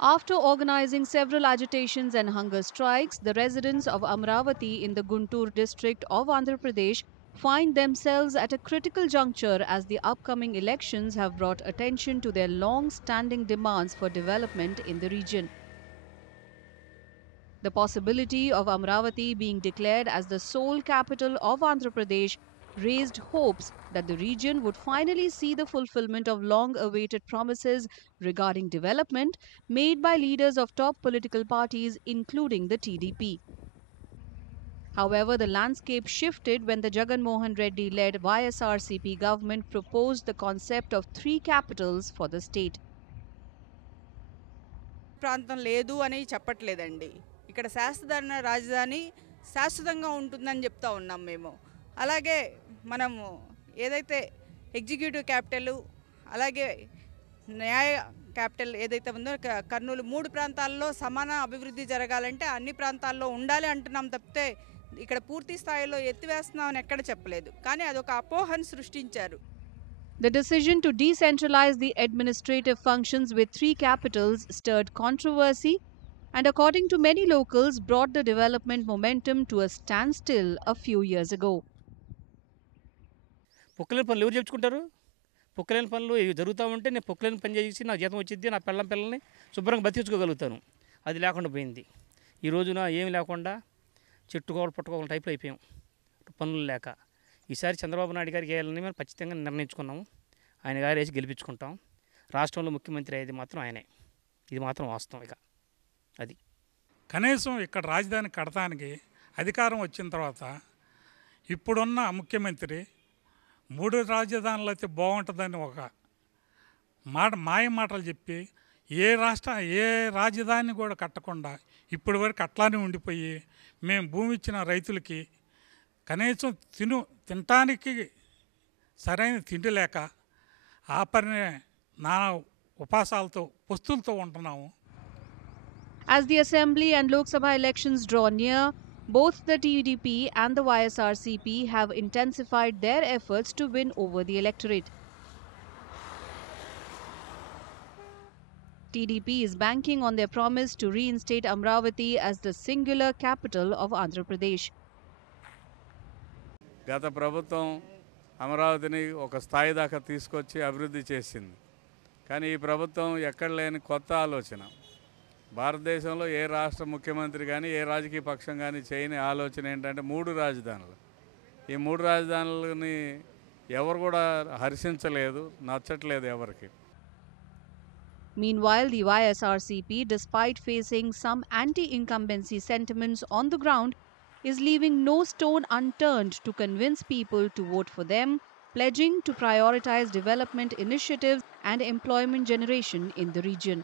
After organizing several agitations and hunger strikes, the residents of Amravati in the Guntur district of Andhra Pradesh find themselves at a critical juncture as the upcoming elections have brought attention to their long standing demands for development in the region. The possibility of Amravati being declared as the sole capital of Andhra Pradesh raised hopes that the region would finally see the fulfillment of long awaited promises regarding development made by leaders of top political parties, including the TDP. However, the landscape shifted when the Jagan Mohan Reddy led YSRCP government proposed the concept of three capitals for the state. ప్రాంతం లేదు అని చెప్పట్లేదండి. ఇక్కడ శాస్త్రధరణ రాజధాని శాశ్వతంగా ఉంటుందని చెప్తా ఉన్నాం మేము. అలాగే మనము ఏదైతే ఎగ్జిక్యూటివ్ క్యాపిటల్ అలాగే న్యాయ క్యాపిటల్ ఏదైతే ఉందో కర్నూలు 3 ప్రాంతాల్లో సమాన అభివృద్ధి జరగాలంటే అన్ని ప్రాంతాల్లో ఉండాలి అంటున్నాం తప్పితే ఇక్కడ పూర్తి స్థాయిలో ఎత్తివేస్తున్నామని ఎక్కడ చెప్పలేదు. కానీ అదొక అపోహను సృష్టించారు. The decision to decentralize the administrative functions with three capitals stirred controversy and, according to many locals, brought the development momentum to a standstill a few years ago. పొక్కలేని పనులు ఎవరు చెప్పుకుంటారు? పొక్కలేని పనులు జరుగుతూ ఉంటే నేను పొక్కలేని పని చేసి నా జీతం వచ్చింది, నా పిల్లల్ని శుభ్రంగా బతికించుకోగలుగుతాను. అది లేకుండా పోయింది. ఈ రోజున ఏమి లేకుండా చెట్టుకోవాలి పుట్టుకోవాలి టైప్లో అయిపోయాం పనులు లేక. ఈసారి చంద్రబాబు నాయుడు గారికి వేయాలని మేము ఖచ్చితంగా నిర్ణయించుకున్నాము. ఆయన గారు వేసి గెలిపించుకుంటాం. రాష్ట్రంలో ముఖ్యమంత్రి అయ్యేది మాత్రం ఆయనే. ఇది మాత్రం వాస్తవం. ఇక అది కనీసం ఇక్కడ రాజధాని కడతానికి అధికారం వచ్చిన తర్వాత ఇప్పుడున్న ముఖ్యమంత్రి 3 రాజధానులు అయితే బాగుంటుందని ఒక మాయ మాటలు చెప్పి ఏ రాజధాని కూడా కట్టకుండా ఇప్పటి వరకు అట్లానే ఉండిపోయి మేము భూమి ఇచ్చిన రైతులకి కనీసం తినటానికి సరైన తిండి లేక ఆపరినే నానా ఉపాసాలతో పస్తులతో ఉంటున్నాము. As the Assembly and Lok Sabha elections draw near, both the TDP and the YSRCP have intensified their efforts to win over the electorate. TDP is banking on their promise to reinstate Amravati as the singular capital of Andhra Pradesh. గత ప్రభుత్వం అమరావతిని ఒక స్థాయి దాకా తీసుకొచ్చి అభివృద్ధి చేసింది. కానీ ఈ ప్రభుత్వం ఎక్కడ లేని కొత్త ఆలోచన, భారతదేశంలో ఏ రాష్ట్ర ముఖ్యమంత్రి కానీ ఏ రాజకీయ పక్షం కానీ చేయని ఆలోచన ఏంటంటే 3 రాజధానులు. ఈ 3 రాజధానులని ఎవరు కూడా హర్షించలేదు, నచ్చట్లేదు ఎవరికి. Meanwhile, the YSRCP, despite facing some anti-incumbency sentiments on the ground, is leaving no stone unturned to convince people to vote for them, pledging to prioritize development initiatives and employment generation in the region.